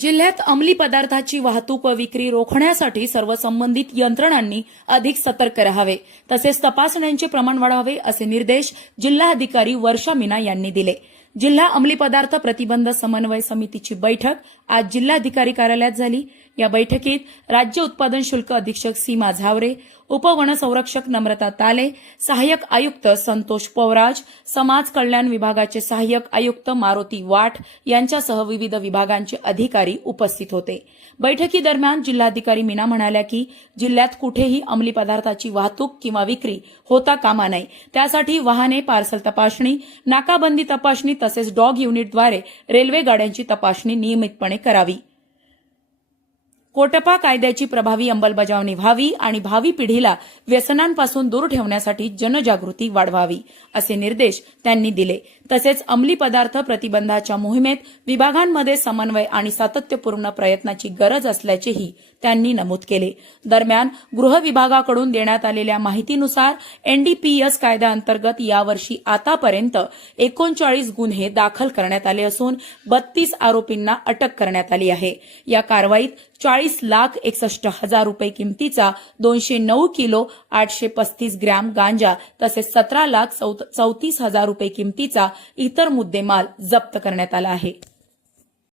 जिल्ह्यात अंमली पदार्थाची वाहतूक व विक्री रोखण्यासाठी सर्व संबंधित यंत्रणांनी अधिक सतर्क राहावे. तसेच तपासण्यांचे प्रमाण वाढवावे असे निर्देश जिल्हाधिकारी वर्षा मीना यांनी दिले. जिल्हा अंमली पदार्थ प्रतिबंध समन्वय समितीची बैठक आज जिल्हाधिकारी कार्यालयात झाली. या बैठकीत राज्य उत्पादन शुल्क अधीक्षक सीमा झावरे उपवनसंरक्षक नम्रता ताले सहाय्यक आयुक्त संतोष पवराज समाज कल्याण विभागाचे सहाय्यक आयुक्त मारुती वाठ यांच्यासह विविध विभागांचे अधिकारी उपस्थित होते. बैठकीदरम्यान जिल्हाधिकारी मीना म्हणाल्या की जिल्ह्यात कुठेही अंमली पदार्थाची वाहतूक किंवा विक्री होता कामा नये. त्यासाठी वाहने पार्सल तपासणी नाकाबंदी तपासणी तसेच डॉग युनिटद्वारे रेल्वे गाड्यांची तपासणी नियमितपणे करावी. कोटपा कायद्याची प्रभावी अंमलबजावणी व्हावी आणि भावी पिढीला व्यसनांपासून दूर ठेवण्यासाठी जनजागृती वाढवावी असे निर्देश त्यांनी दिले. तसेच अंमली पदार्थ प्रतिबंधाच्या मोहिमेत विभागांमध्ये समन्वय आणि सातत्यपूर्ण प्रयत्नाची गरज असल्याचेही त्यांनी नमूद केले. दरम्यान गृह विभागाकडून देण्यात आलेल्या माहितीनुसार एनडीपीएस कायद्याअंतर्गत यावर्षी आतापर्यंत एकोणचाळीस गुन्हे दाखल करण्यात आले असून बत्तीस आरोपींना अटक करण्यात आली आहे. या कारवाईत चाळीस लाख एकसष्ट हजार रुपये किमतीचा दोनशे नऊ किलो आठशे पस्तीस ग्रॅम गांजा तसेच सतरा लाख चौतीस हजार रुपये किमतीचा इतर मुद्देमाल जप्त करण्यात आला आहे.